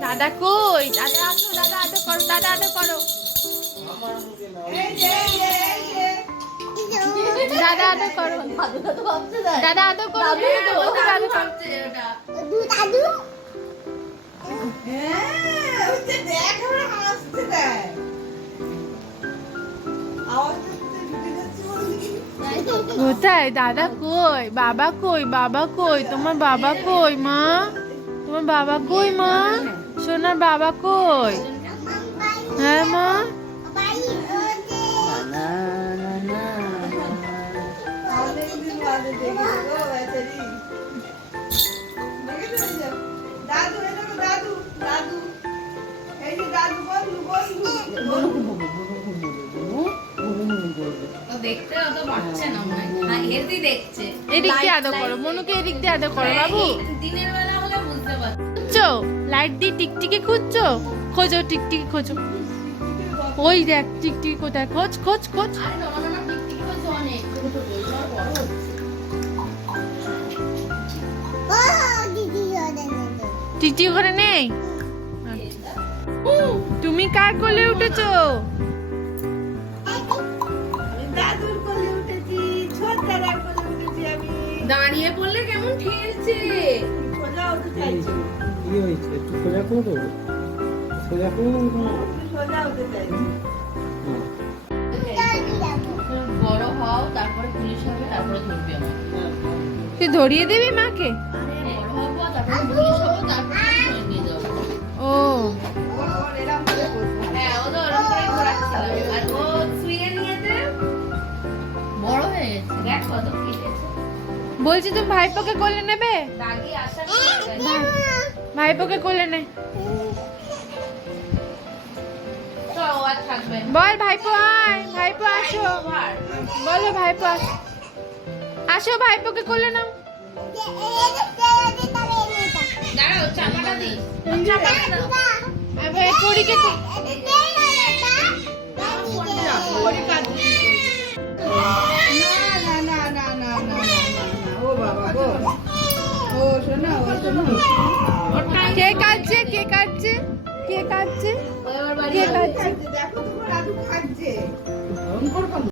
দাদা কই? দাদা আসো, দাদা আদর করো, দাদা আদর করো। দাদা আদর করো। দাদা আদর করো, দাদা আদর করো কোথায়? দাদা কই? বাবা কই? বাবা কই? তোমার বাবা কই মা? তোমার বাবা কই মা? সোনার বাবা কই? হ্যাঁ মা? দেখতে অত পারছে না মনে হয় হেলদি দেখছে। এদিক দিয়ে আদর করো মনুকে এদিক দিয়ে আদর করো বাবু। দিনের বেলা হলে বুঝতে পারছি। খুঁজছো? লাইট দিয়ে টিকটিকি খুঁজছো? খোঁজো টিকটিকি খোঁজো। ওই দেখ টিকটিকি কোথায় খোঁজ খোঁজ খোঁজ। টিকটিকি করে নেই। তুমি কার কোলে উঠেছো? দাঁড়িয়ে পড়লে কেমন ঠেলছে? কি হয়েছে? একটু সোজা করো সোজা করো সোজা হতে চাইছি বড় হও তারপরে পুলিশ হবে তারপরে ধরবে আমাকে। তুই ধরিয়ে দেবে মাকে? আরে বড় হব তারপরে পুলিশ হব তারপরে বলছি তুমি ভাইপোকে কোলে নেবে। ভাইপোকে কোলে নে। বল ভাইপো আয় ভাইপো আসো বলো ভাইপো আসো আসো ভাইপোকে কোলে নাও দাঁড়াও চাপাটা দি চাপাটা দাও এবার পরীকে কে কাটছে কে কাটছে কে কাটছে কে। কাটছে দেখো তোমার দাদু খাচ্ছে